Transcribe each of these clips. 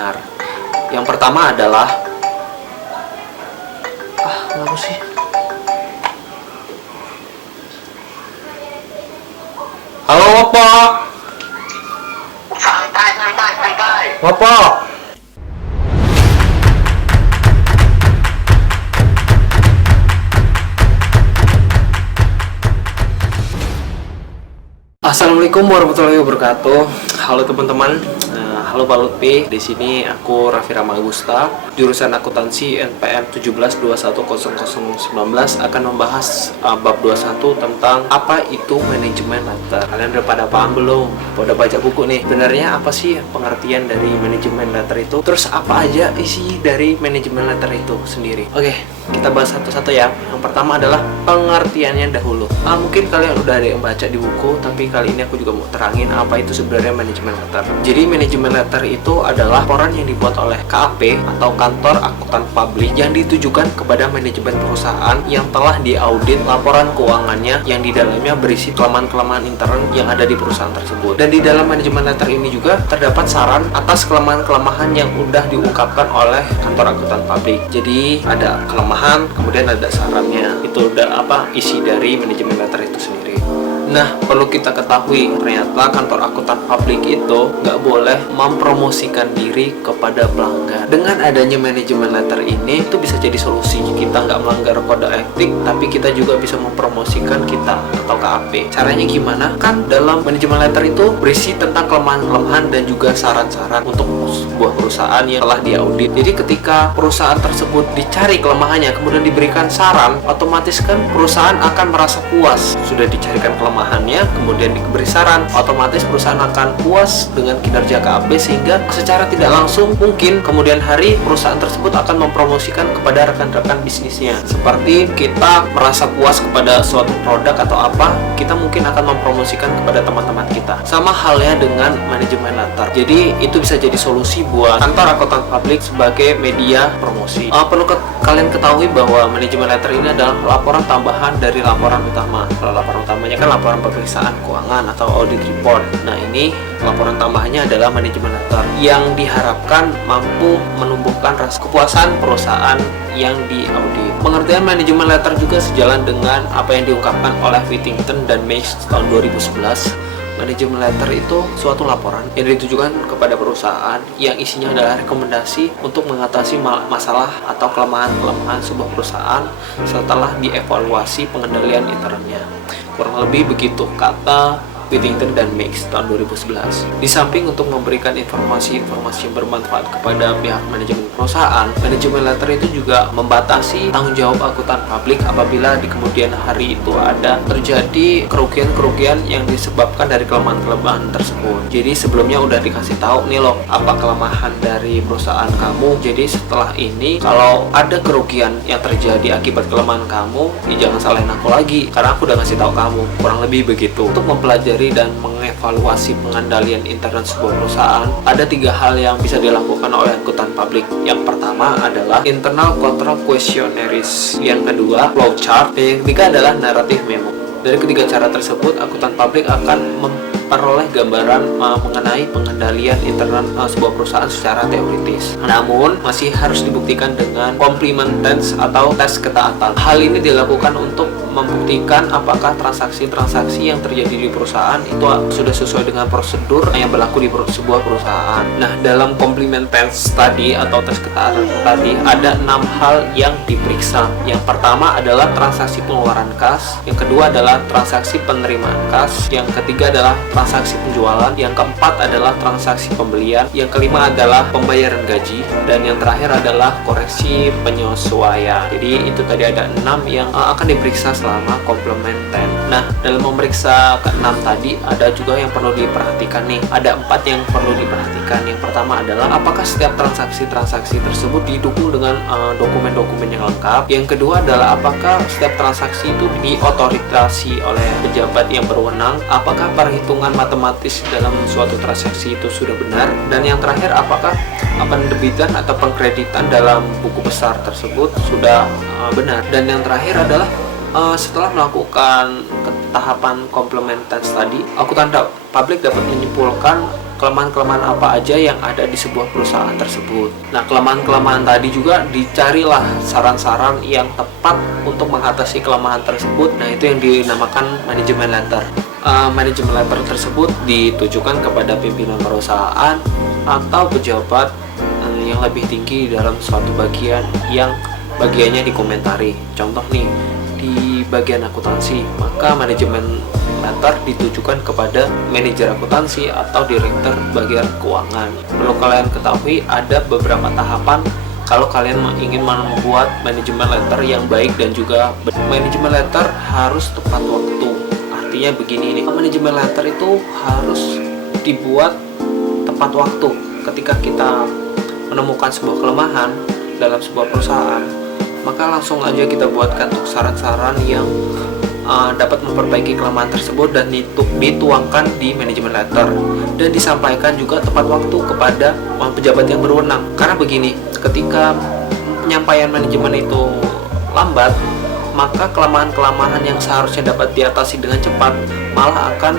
benar. Yang pertama adalah apa sih? Halo, Wopo. Santai. Wopo. Assalamualaikum warahmatullahi wabarakatuh. Halo teman-teman. Halo Pak Lutfi. Di sini aku Raffi Rama Agusta, jurusan akuntansi NPM 17210019 akan membahas bab 21 tentang apa itu manajemen letter. Kalian udah pada paham belum? Udah baca buku nih. Sebenarnya apa sih pengertian dari manajemen letter itu? Terus apa aja isi dari manajemen letter itu sendiri? Oke, kita bahas satu-satu ya. Yang pertama adalah pengertiannya dahulu. Mungkin kalian udah ada yang baca di buku, tapi kali ini aku juga mau terangin apa itu sebenarnya manajemen letter. Jadi manajemen letter itu adalah laporan yang dibuat oleh KAP atau kantor akuntan publik yang ditujukan kepada manajemen perusahaan yang telah diaudit laporan keuangannya yang di dalamnya berisi kelemahan-kelemahan intern yang ada di perusahaan tersebut. Dan di dalam manajemen letter ini juga terdapat saran atas kelemahan-kelemahan yang udah diungkapkan oleh kantor akuntan publik. Jadi ada kelemahan, kemudian ada sarannya. Itu udah isi dari manajemen letter itu sendiri. Nah, perlu kita ketahui, ternyata kantor akuntan publik itu nggak boleh mempromosikan diri kepada pelanggan. Dengan adanya manajemen letter ini, itu bisa jadi solusi. Kita nggak melanggar kode etik, tapi kita juga bisa mempromosikan kita atau KAP. Caranya gimana? Kan dalam manajemen letter itu berisi tentang kelemahan-kelemahan dan juga saran-saran untuk sebuah perusahaan yang telah diaudit. Jadi ketika perusahaan tersebut dicari kelemahannya, kemudian diberikan saran, otomatis kan perusahaan akan merasa puas. Sudah dicarikan kelemahannya, kemudian diberi saran, otomatis perusahaan akan puas dengan kinerja KAP, sehingga secara tidak langsung mungkin kemudian hari perusahaan tersebut akan mempromosikan kepada rekan-rekan bisnisnya. Seperti kita merasa puas kepada suatu produk atau apa, kita mungkin akan mempromosikan kepada teman-teman kita. Sama halnya dengan manajemen letter. Jadi itu bisa jadi solusi buat kantor akuntan publik sebagai media promosi. Perlu kalian ketahui bahwa manajemen letter ini adalah laporan tambahan dari laporan utama. Kalau laporan utamanya kan laporan pemeriksaan keuangan atau audit report. Nah, ini laporan tambahannya adalah manajemen letter yang diharapkan mampu menumbuhkan rasa kepuasan perusahaan yang diaudit. Pengertian manajemen letter juga sejalan dengan apa yang diungkapkan oleh Whittington dan Mace tahun 2011. Manajemen letter itu suatu laporan yang ditujukan kepada perusahaan yang isinya adalah rekomendasi untuk mengatasi masalah atau kelemahan-kelemahan sebuah perusahaan setelah dievaluasi pengendalian internnya. Kurang lebih begitu kata Whittington dan Mace tahun 2011. Di samping untuk memberikan informasi-informasi yang bermanfaat kepada pihak manajemen perusahaan, manajemen letter itu juga membatasi tanggung jawab akuntan publik apabila di kemudian hari itu ada terjadi kerugian-kerugian yang disebabkan dari kelemahan-kelemahan tersebut. Jadi sebelumnya udah dikasih tahu nih loh apa kelemahan dari perusahaan kamu. Jadi setelah ini kalau ada kerugian yang terjadi akibat kelemahan kamu, jangan salahin aku lagi karena aku udah ngasih tahu kamu. Kurang lebih begitu. Untuk mempelajari dan mengevaluasi pengendalian intern sebuah perusahaan, ada 3 hal yang bisa dilakukan oleh akuntan publik. Yang pertama adalah internal control questionnaires, yang kedua flowchart, dan yang ketiga adalah narrative memo. Dari ketiga cara tersebut, akuntan publik akan memperoleh gambaran mengenai pengendalian internal sebuah perusahaan secara teoritis. Namun, masih harus dibuktikan dengan complementance atau tes ketaatan. Hal ini dilakukan untuk membuktikan apakah transaksi-transaksi yang terjadi di perusahaan itu sudah sesuai dengan prosedur yang berlaku di sebuah perusahaan. Nah, dalam complementance tadi atau tes ketaatan tadi ada 6 hal yang diperiksa. Yang pertama adalah transaksi pengeluaran kas, yang kedua adalah transaksi penerimaan kas, yang ketiga adalah transaksi penjualan, yang keempat adalah transaksi pembelian, yang kelima adalah pembayaran gaji, dan yang terakhir adalah koreksi penyesuaian. Jadi itu tadi ada 6 yang akan diperiksa selama complementary. Nah, dalam memeriksa ke-6 tadi ada juga yang perlu diperhatikan nih. Ada 4 yang perlu diperhatikan. Yang pertama adalah apakah setiap transaksi-transaksi tersebut didukung dengan dokumen-dokumen yang lengkap. Yang kedua adalah apakah setiap transaksi itu diotorisasi oleh pejabat yang berwenang. Apakah perhitungan matematis dalam suatu transaksi itu sudah benar. Dan yang terakhir, apakah penerbitan atau pengkreditan dalam buku besar tersebut sudah benar. Dan yang terakhir adalah setelah melakukan tahapan complementary tadi, akuntan publik dapat menyimpulkan kelemahan-kelemahan apa aja yang ada di sebuah perusahaan tersebut. Nah, kelemahan-kelemahan tadi juga dicarilah saran-saran yang tepat untuk mengatasi kelemahan tersebut. Nah, itu yang dinamakan manajemen letter. Manajemen letter tersebut ditujukan kepada pimpinan perusahaan atau pejabat yang lebih tinggi dalam suatu bagian yang bagiannya dikomentari. Contoh nih, di bagian akuntansi, maka manajemen letter ditujukan kepada manajer akuntansi atau direktur bagian keuangan. Perlu kalian ketahui ada beberapa tahapan kalau kalian ingin membuat manajemen letter yang baik dan juga manajemen letter harus tepat waktu. Artinya begini nih, manajemen letter itu harus dibuat tepat waktu. Ketika kita menemukan sebuah kelemahan dalam sebuah perusahaan, maka langsung aja kita buatkan untuk saran-saran yang dapat memperbaiki kelemahan tersebut dan dituangkan di manajemen letter dan disampaikan juga tepat waktu kepada pejabat yang berwenang. Karena begini, ketika penyampaian manajemen itu lambat, maka kelemahan-kelemahan yang seharusnya dapat diatasi dengan cepat malah akan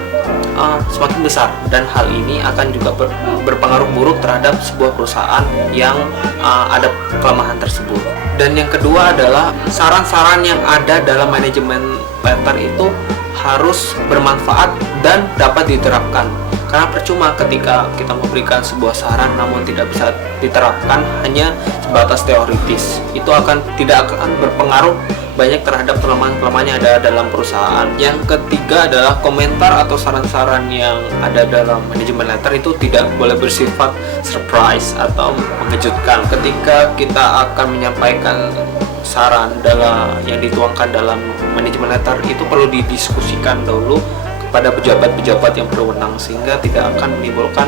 semakin besar, dan hal ini akan juga berpengaruh buruk terhadap sebuah perusahaan yang ada kelemahan tersebut. Dan yang kedua adalah saran-saran yang ada dalam manajemen letter itu harus bermanfaat dan dapat diterapkan. Karena percuma ketika kita memberikan sebuah saran namun tidak bisa diterapkan hanya sebatas teoritis. Itu tidak akan berpengaruh banyak terhadap kelemahan-kelemahan yang ada dalam perusahaan. Yang ketiga adalah komentar atau saran-saran yang ada dalam manajemen letter itu tidak boleh bersifat surprise atau mengejutkan. Ketika kita akan menyampaikan saran yang dituangkan dalam manajemen letter itu perlu didiskusikan dulu kepada pejabat-pejabat yang berwenang sehingga tidak akan menimbulkan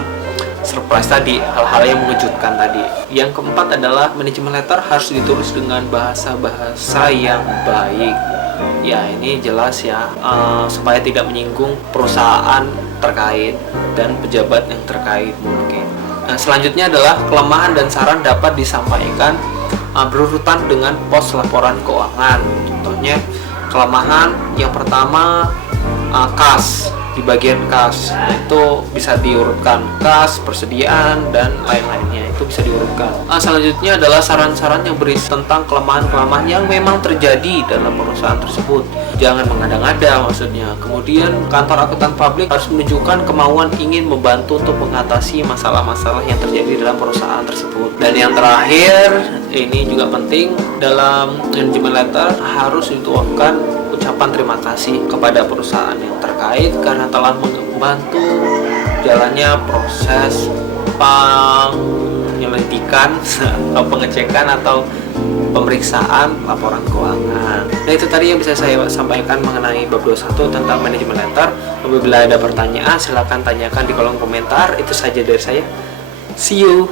surprise tadi, hal-hal yang mengejutkan tadi. Yang keempat adalah manajemen letter harus ditulis dengan bahasa-bahasa yang baik. Ya, ini jelas ya, supaya tidak menyinggung perusahaan terkait dan pejabat yang terkait mungkin. Nah, selanjutnya adalah kelemahan dan saran dapat disampaikan berurutan dengan pos laporan keuangan. Contohnya kelemahan yang pertama, kas. Di bagian kas itu bisa diurutkan, kas, persediaan, dan lain-lainnya itu bisa diurutkan. Selanjutnya adalah saran-saran yang berisi tentang kelemahan-kelemahan yang memang terjadi dalam perusahaan tersebut. Jangan mengada-ngada maksudnya. Kemudian kantor akuntan publik harus menunjukkan kemauan ingin membantu untuk mengatasi masalah-masalah yang terjadi dalam perusahaan tersebut. Dan yang terakhir, ini juga penting, dalam manajemen letter harus dituangkan ucapan terima kasih kepada perusahaan yang terkait karena telah membantu jalannya proses penyelidikan atau pengecekan atau pemeriksaan laporan keuangan. Nah, itu tadi yang bisa saya sampaikan mengenai bab 21 tentang manajemen letter. Apabila ada pertanyaan silahkan tanyakan di kolom komentar. Itu saja dari saya. See you.